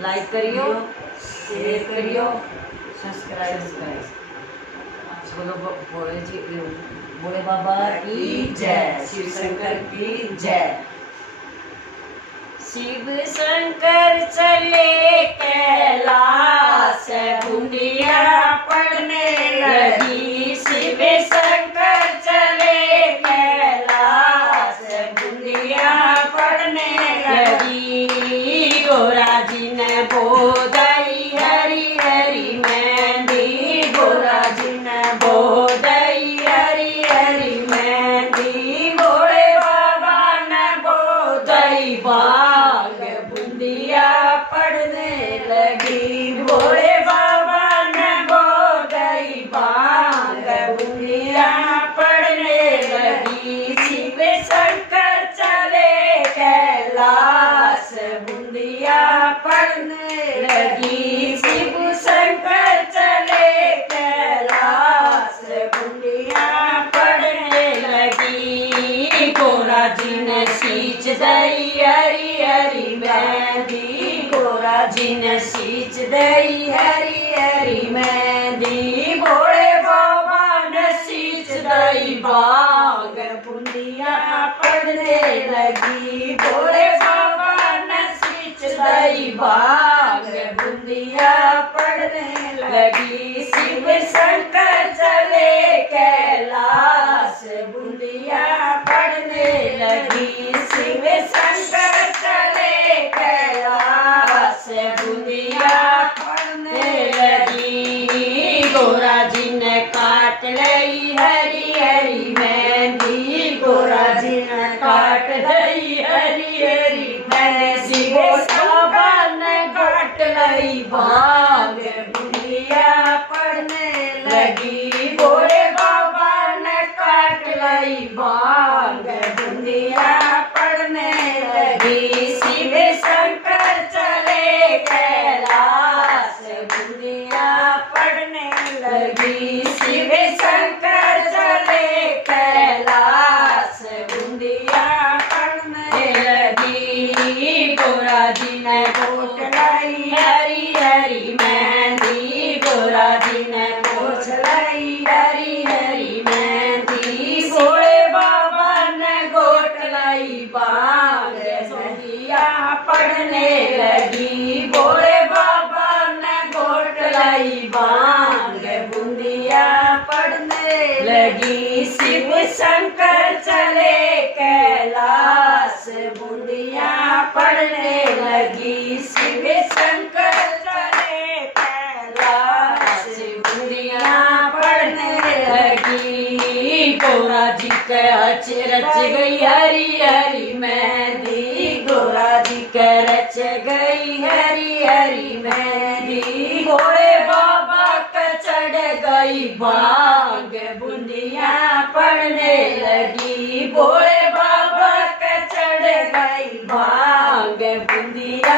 Like करियो, share करियो, subscribe करियो। बोलो भोले जी, भोले बाबा की जय, शिव शंकर की जय। शिव शंकर चले कैलाश, बुंदिया पड़ने लगी। शिव शंकर चले कैलाश, बुंदिया पड़ने लगी। गोरा जी ने बोदई हरी हरी मेहंदी, गोरा जी ने बोदई हरी हरी मेहंदी। भोले बाबा ने बोदई बाग, बुंदिया पड़ने लगी। भोले बाबा ने बोदई बाग, बुंदिया पड़ने लगी। शिव शंकर चले कैलाश, बुंदिया पड़ने लगी। शिव शंकर चले कैलाश, बुंदिया पड़ने लगी। गोरा जी ने सींच दई हरी हरी मेहंदी, गोरा जी ने सींच दई हरी हरी मेहंदी। भोले बाबा ने सींच दई बाग, बुंदिया पड़ने लगी। भोले बाबा ने सींच दई बाग, बुंदिया पड़ने लगी। शिव शंकर चले कैलाश, बुंदिया पड़ने लगी। शिव शंकर चले कैलाश, बुंदिया पड़ने लगी। गोरा जी ने काट लई हरी हरी मेहंदी, गोरा जी ने काट लई हरी हरी मेहंदी। शिव बाबा ने काट लई बाग, बुंदिया पड़ने लगी। भोले बाबा ने काट लई बाग, बुंदिया पड़ने लगी। शिव शंकर चले कैलाश, बुंदिया पड़ने लगी। शिव शंकर चले कैलाश, बुंदिया पड़ने लगी। गोरा जी ने गोट लाई हरी हरी मेहंदी, गोरा जी ने गोट लाई हरी हरी मेहंदी। भोले बाबा ने गोट लाई बाग, बुंदिया पड़ने लगी। भोले बाबा ने गोट लाई बाग, बुंदिया पड़ने लगी। शिव शंकर चले कैलाश, बुंदिया पड़ने लगी। शिव शंकर चले कैलाश, बुंदिया पड़ने लगी। गोरा जी के रच गई हरी हरी मेहंदी, गोरा जी के रच गई हरी हरी मेहंदी। भोले बाबा के चढ़ गई बाग, बुंदिया पड़ने लगी। भोले बाबा के चढ़ गई बाग, बुंदिया